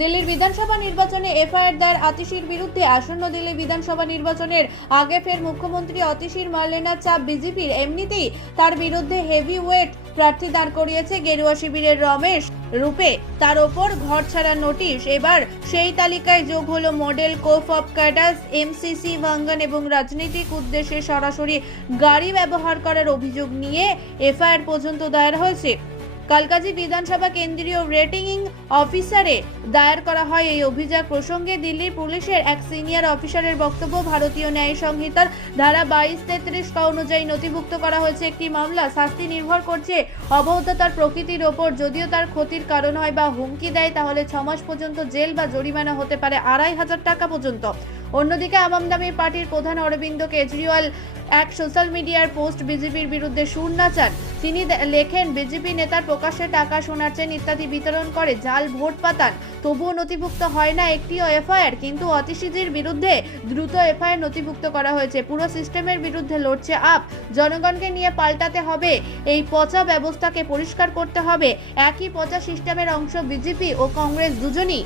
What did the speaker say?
দিল্লির বিধানসভা নির্বাচনে এফআইআর দায়ের আতিশির বিরুদ্ধে আসন্ন দিল্লি বিধানসভা নির্বাচনের আগে ফের মুখ্যমন্ত্রী অতিশির মার্লেনার চাপ বিজেপির এমনিতেই তার বিরুদ্ধে হেভি ওয়েট প্রার্থী দাঁড় করিয়েছে গেরুয়া শিবিরের রমেশ রূপে। তার ওপর ঘর ছাড়া নোটিশ। এবার সেই তালিকায় যোগ হলো মডেল কোফ অফ ক্যাডাস, এমসিসি, ভাঙ্গন এবং রাজনৈতিক উদ্দেশ্যে সরাসরি গাড়ি ব্যবহার করার অভিযোগ নিয়ে এফআইআর পর্যন্ত দায়ের হয়েছে। কালকাজি বিধানসভা কেন্দ্রীয় রেটিং অফিসারে দায়ের করা হয় এই অভিযোগ প্রসঙ্গে দিল্লির পুলিশের এক সিনিয়র অফিসারের বক্তব্য ভারতীয় ন্যায় সংহিতার ধারা বাইশ তেত্রিশ অনুযায়ী নথিভুক্ত করা হয়েছে। একটি মামলা শাস্তি নির্ভর করছে। অবহততার প্রকৃতির ওপর। যদিও তার ক্ষতির কারণ হয় বা হুমকি দেয়, তাহলে ছমাস পর্যন্ত জেল বা জরিমানা হতে পারে আড়াই হাজার টাকা পর্যন্ত। অন্যদিকে আওয়ামদামি পার্টির প্রধান অরবিন্দ কেজরিওয়াল এক সোশ্যাল মিডিয়ার পোস্ট বিজেপির বিরুদ্ধে সুর নাচান। তিনি লেখেন, বিজেপি নেতার প্রকাশ্যে টাকা শোনাচ্ছেন ইত্যাদি বিতরণ করে, জাল, ভোট পাতান। তবুও নথিভুক্ত হয় না একটিও এফআইআর, কিন্তু অতিশিজির বিরুদ্ধে দ্রুত এফআইআর নথিভুক্ত করা হয়েছে। পুরো সিস্টেমের বিরুদ্ধে লড়ছে আপ। জনগণকে নিয়ে পাল্টাতে হবে। এই পচা ব্যবস্থাকে পরিষ্কার করতে হবে। একই পচা সিস্টেমের অংশ বিজেপি ও কংগ্রেস দুজনই।